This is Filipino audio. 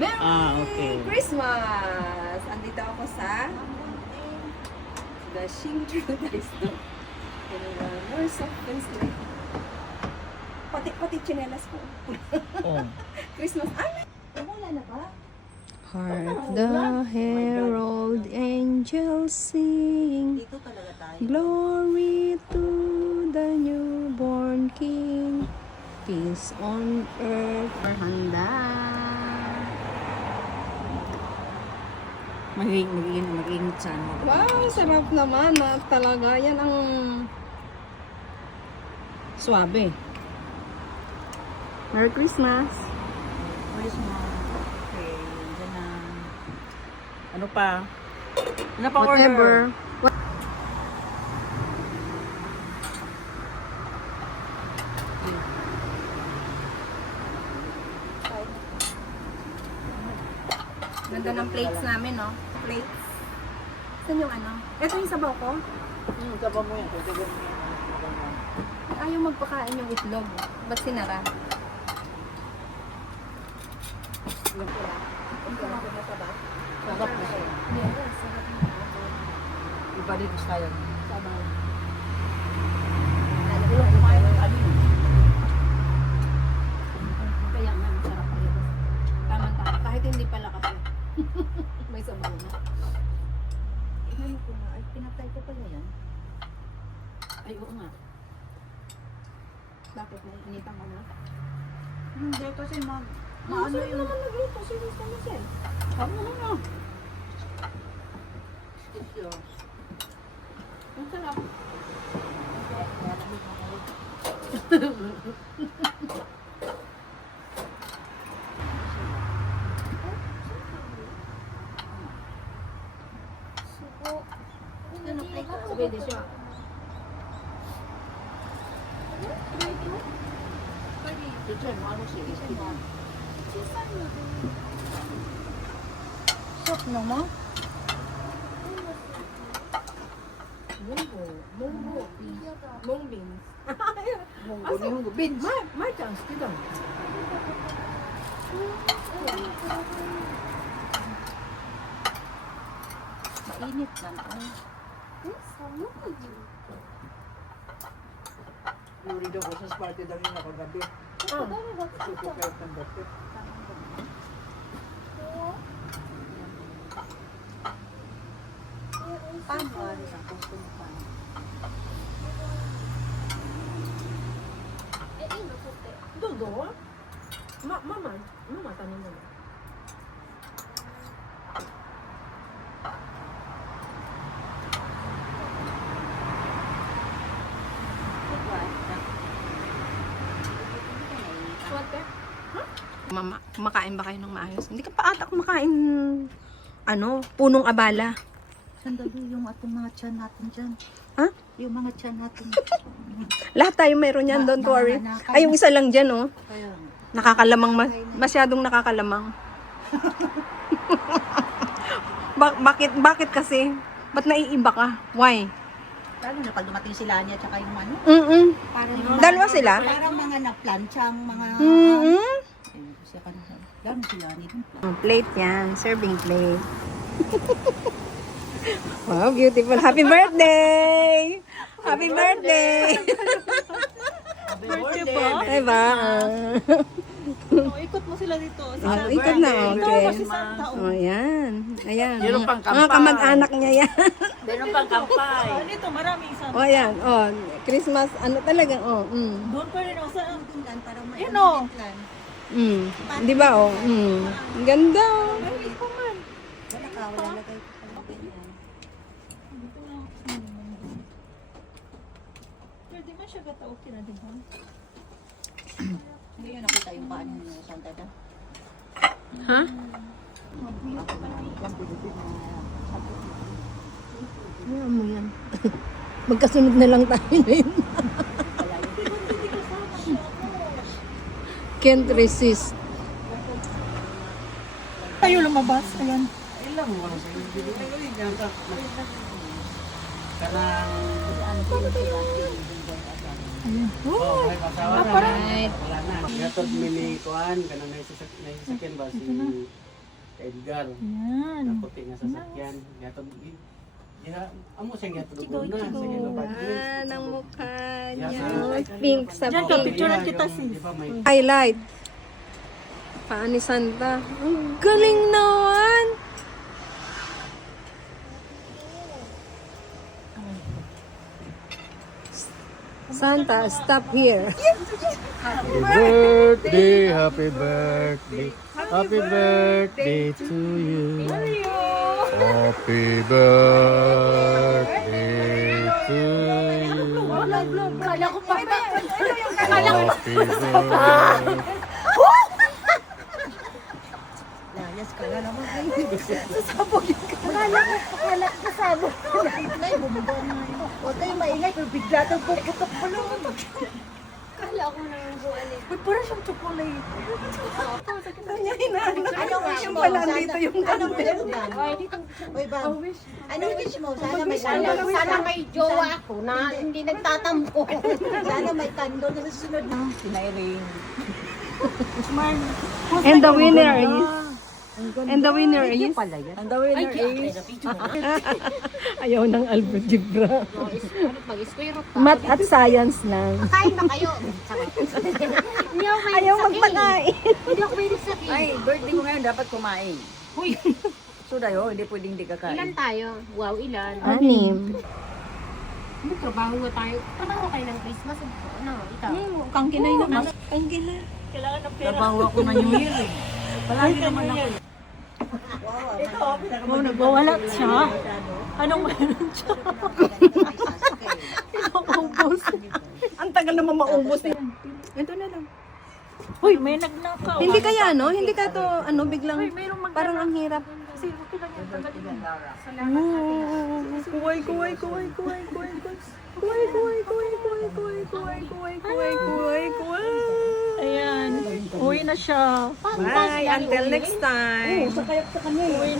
Okay. Christmas! Andito ako sa the Shingju Daiso. Nurse of Wednesday. Pati chinelas ko. Oh. Christmas. Wala na ba? Hark the herald angels sing, Dito talaga tayo. glory to the newborn King, peace on earth. Handa. Mag-iinit sa ano. Wow, sarap naman na talaga. Yan ang suabe. Merry Christmas. Christmas. Okay. Diyan na. Ano pa? Ano pa Whatever. order? Ganda ng plates namin, no? Plates. Saan yung ano? Ito yung sabaw ko. Taba mo yan. Taba mo yan. Ayaw magpakain yung itlog. Ba't sinara? Sarap na siya. Yes, sarap na. Iba dito tayo. Sabaw. Kulang kumain ng ano yun. Kaya nga, masarap kayo. Tama-tama. Kahit hindi pala kasi. May sabaw na. Ano ko nga? Ay, pinatay ko pala yan. Ay, oo nga. Bakit? Initan ko na? Hindi kasi maano Masarap yung... naman nagluto. Serious naman siya. Ano naman? Ang sarap. Pwede siya. Kitchen, ano siya? Kitchen. Soup naman. Munggo. Munggo. Mung beans. Munggo. Beans. My chance, di ba? Mainit lang. Ay. Yuri daw ko sa party daw yung nakagabi. Suko kayo ng doktor. Paano ari na kung paano? Dodo? Mama, tanong mo. Mama, kumakain ba kayo ng maayos? Hindi ka pa ata kumakain, punong abala. Sandali yung ating mga tiyan natin dyan. Ha? Yung mga tiyan natin. Lahat tayo meron yan, don't worry. Ay, yung isa lang dyan, oh. Kaya, Nakakalamang, masyadong nakakalamang. Bakit kasi? Ba't naiiba ka? Why? lalo na pag dumating si Lani at saka yung ano. Parang Dalawa sila? Parang mga nagplanchang mga... Ayun, siya ka na. Lalo si Lani din. Plate yan. Serving plate. Wow, beautiful. Happy birthday! Happy birthday! Birthday po. Diba? Ikot mo sila dito. Ikot na, okay. Oh, yan. Ayan. Mga kamag-anak niya yan. Meron pang kampay. Dito, maraming isa. Oh, yan. Oh, Christmas, ano talaga, oh. Doon pa rin ako sa tingnan para may Yun, oh. Di ba, oh. Ang ganda, oh. Wala ka, wala lagay ko pala ganyan. Pwede man siya gata okay na, di ba? Hindi yun nakita yung paan mo sa Santa Ana. Ha? Ayan mo yan. Magkasunod na lang tayo na yun. Can't resist. Tayo lumabas, ayan. Ilang mo sa video ay ganyan ka. Kanang oh, may masawa na. Wala na. Gatod mini kuan kanang naisasakyan ba si Kay Edgar. Yan. Naputi nga sasakyan. Gatod. Amo siya gatod na. Sige no ba? Ah, ng mukha niya. Pink sa Diyan ka, pink. picturean kita sis. Di ba may Highlight. Paa ni Santa. Ang galing naman. Santa, stop here. Birthday, happy birthday, happy birthday to you. Happy birthday to you. Kala ko pa ba? Happy birthday. Layas ka na naman. Ay, bumaba na yun. Huwag kayong maingay, pero bigla itong puputok pa naman. Kala ko nang buwan eh. Uy, parang siyang chocolate. Kanya hinahanap. Ano wish Yung mo? pala dito yung Anong candle. wish mo? Uy, Bang. Anong wish mo? Sana may Sana kandol. may jowa ako na hindi nagtatampo. Sana may kandol na susunod na. Sinairing. And the winner is... And the winner is... And the winner is... Ayaw ng algebra. Mag-square root pa. Math at science lang. Kain ba kayo? Hindi ako may Ayaw magpakain. Hindi ako may sakit. Ay, birthday ko ngayon, dapat kumain. Huy, So dayo, hindi pwedeng di ilan kakain. tayo? Wow, ilan? 6. Trabaho nga tayo. Trabaho kayo ng Christmas. Ano, ikaw? Kang kinay naman. Kang kinay. Trabaho ako na New Year eh. Palagi naman ako. Oh, nagwawala siya. Anong meron siya? Inaubos. Ang tagal naman maubos eh. Ito na lang. Uy, may nagnakaw. Hindi kaya no? Hindi ka to ano biglang parang ang hirap. Kasi okay lang yan. Tagalin mo. Kuway, kuway, kuway, kuway, kuway, kuway. Kuway, kuway, kuway, kuway, kuway, kuway, kuway, kuway, kuway, kuway. Ayan. Uwi na siya. Bye, until next time. Uwi na.